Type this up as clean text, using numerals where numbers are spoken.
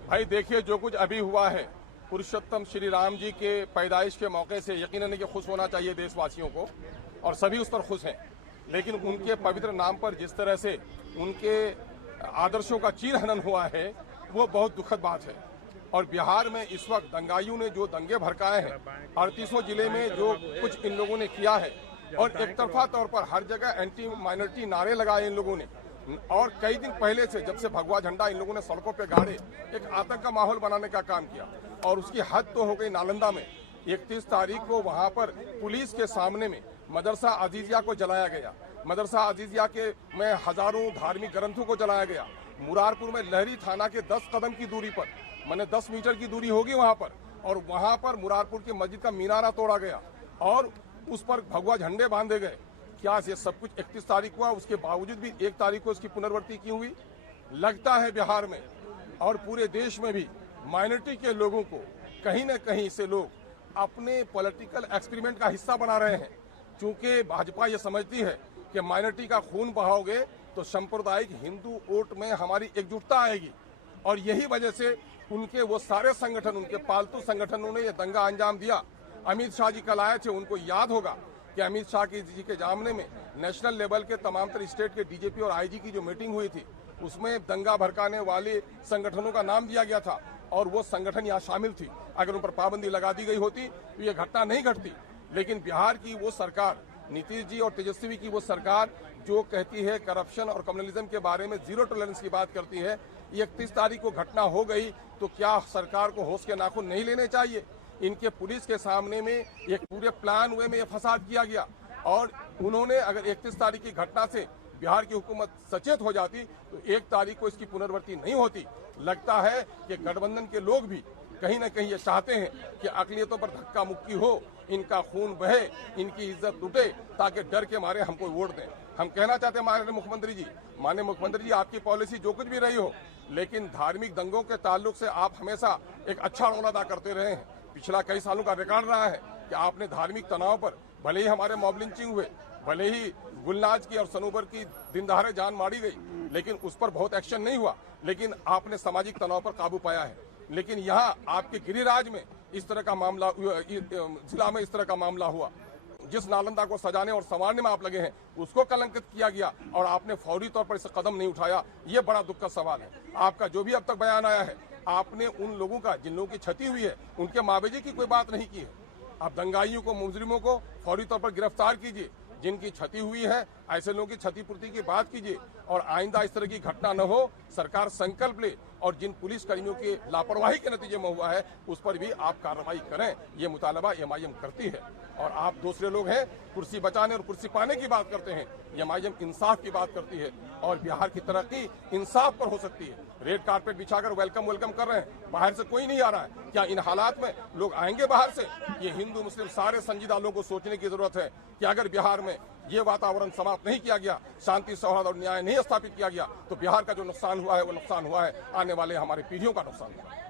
भाई देखिए, जो कुछ अभी हुआ है पुरुषोत्तम श्री राम जी के पैदाइश के मौके से यकीनन कि खुश होना चाहिए देशवासियों को, और सभी उस पर खुश हैं। लेकिन उनके पवित्र नाम पर जिस तरह से उनके आदर्शों का चीर हनन हुआ है वो बहुत दुखद बात है। और बिहार में इस वक्त दंगाइयों ने जो दंगे भड़काए हैं 38 जिले में, जो कुछ इन लोगों ने किया है, और एक तरफा तौर पर हर जगह एंटी माइनॉरिटी नारे लगाए इन लोगों ने, और कई दिन पहले से जब से भगवा झंडा इन लोगों ने सड़कों पे गाड़े एक आतंक का माहौल बनाने का काम किया। और उसकी हद तो हो गई नालंदा में 31 तारीख को वहां पर पुलिस के सामने में मदरसा अजीजिया को जलाया गया। मदरसा अजीजिया के में हजारों धार्मिक ग्रंथों को जलाया गया। मुरारपुर में लहरी थाना के 10 कदम की दूरी पर, माने 10 मीटर की दूरी होगी वहां पर, और वहां पर मुरारपुर की मस्जिद का मीनारा तोड़ा गया और उस पर भगवा झंडे बांधे गए। क्या ये सब कुछ 31 तारीख हुआ? उसके बावजूद भी 1 तारीख को इसकी पुनर्वृत्ति क्यों हुई? लगता है बिहार में और पूरे देश में भी माइनॉरिटी के लोगों को कहीं न कहीं से लोग अपने पॉलिटिकल एक्सपेरिमेंट का हिस्सा बना रहे हैं। क्योंकि भाजपा ये समझती है कि माइनॉरिटी का खून बहाओगे तो सांप्रदायिक हिंदू वोट में हमारी एकजुटता आएगी, और यही वजह से उनके वो सारे संगठन, उनके पालतू संगठनों ने ये दंगा अंजाम दिया। अमित शाह जी कल आए थे, उनको याद होगा कि अमित शाह जी के सामने में नेशनल लेवल के तमाम तरह स्टेट के डीजीपी और आईजी की जो मीटिंग हुई थी उसमें दंगा भड़काने वाले संगठनों का नाम दिया गया था और वो संगठन यहाँ शामिल थी। अगर उन पर पाबंदी लगा दी गई होती तो ये घटना नहीं घटती। लेकिन बिहार की वो सरकार, नीतीश जी और तेजस्वी की वो सरकार जो कहती है करप्शन और कम्युनलिज्म के बारे में जीरो टॉलरेंस की बात करती है, 31 तारीख को घटना हो गई तो क्या सरकार को होश के नाखून नहीं लेने चाहिए? इनके पुलिस के सामने में एक पूरे प्लान वे में फसाद किया गया, और उन्होंने अगर 31 तारीख की घटना से बिहार की हुकूमत सचेत हो जाती तो 1 तारीख को इसकी पुनर्वृत्ति नहीं होती। लगता है कि गठबंधन के लोग भी कहीं न कहीं ये चाहते हैं कि अकलियतों पर धक्का मुक्की हो, इनका खून बहे, इनकी इज्जत टूटे, ताकि डर के मारे हमको वोट दें। हम कहना चाहते हैं माननीय मुख्यमंत्री जी, आपकी पॉलिसी जो कुछ भी रही हो, लेकिन धार्मिक दंगों के ताल्लुक से आप हमेशा एक अच्छा रोल अदा करते रहे हैं। पिछला कई सालों का रिकॉर्ड रहा है कि आपने धार्मिक तनाव पर, भले ही हमारे मॉब लिंचिंग हुए, भले ही गुलनाज की और सनूबर की दिन दहाड़े जान मारी गई, लेकिन उस पर बहुत एक्शन नहीं हुआ, लेकिन आपने सामाजिक तनाव पर काबू पाया है। लेकिन यहाँ आपके गिरिराज में इस तरह का मामला, जिला में इस तरह का मामला हुआ, जिस नालंदा को सजाने और संवारने में आप लगे हैं उसको कलंकित किया गया और आपने फौरी तौर पर इसे कदम नहीं उठाया। ये बड़ा दुख का सवाल है। आपका जो भी अब तक बयान आया है, आपने उन लोगों का, जिन लोगों की क्षति हुई है, उनके मावेजी की कोई बात नहीं की है। आप दंगाइयों को, मुजरिमों को फौरी तौर पर गिरफ्तार कीजिए। जिनकी क्षति हुई है ऐसे लोगों की क्षतिपूर्ति की बात कीजिए, और आइंदा इस तरह की घटना न हो, सरकार संकल्प ले, और जिन पुलिस कर्मियों के लापरवाही के नतीजे में हुआ है उस पर भी आप कार्रवाई करें। ये मुतालबा एमआईएम करती है। और आप दूसरे लोग हैं कुर्सी बचाने और कुर्सी पाने की बात करते हैं, एमआईएम इंसाफ की बात करती है, और बिहार की तरक्की इंसाफ पर हो सकती है। रेड कारपेट बिछाकर वेलकम कर रहे हैं, बाहर से कोई नहीं आ रहा है। क्या इन हालात में लोग आएंगे बाहर से? ये हिंदू मुस्लिम सारे संजीदा लोगों को सोचने की जरूरत है कि अगर बिहार में ये वातावरण समाप्त नहीं किया गया, शांति, सौहार्द और न्याय नहीं स्थापित किया गया, तो बिहार का जो नुकसान हुआ है वो नुकसान हुआ है, आने वाले हमारी पीढ़ियों का नुकसान हुआ है।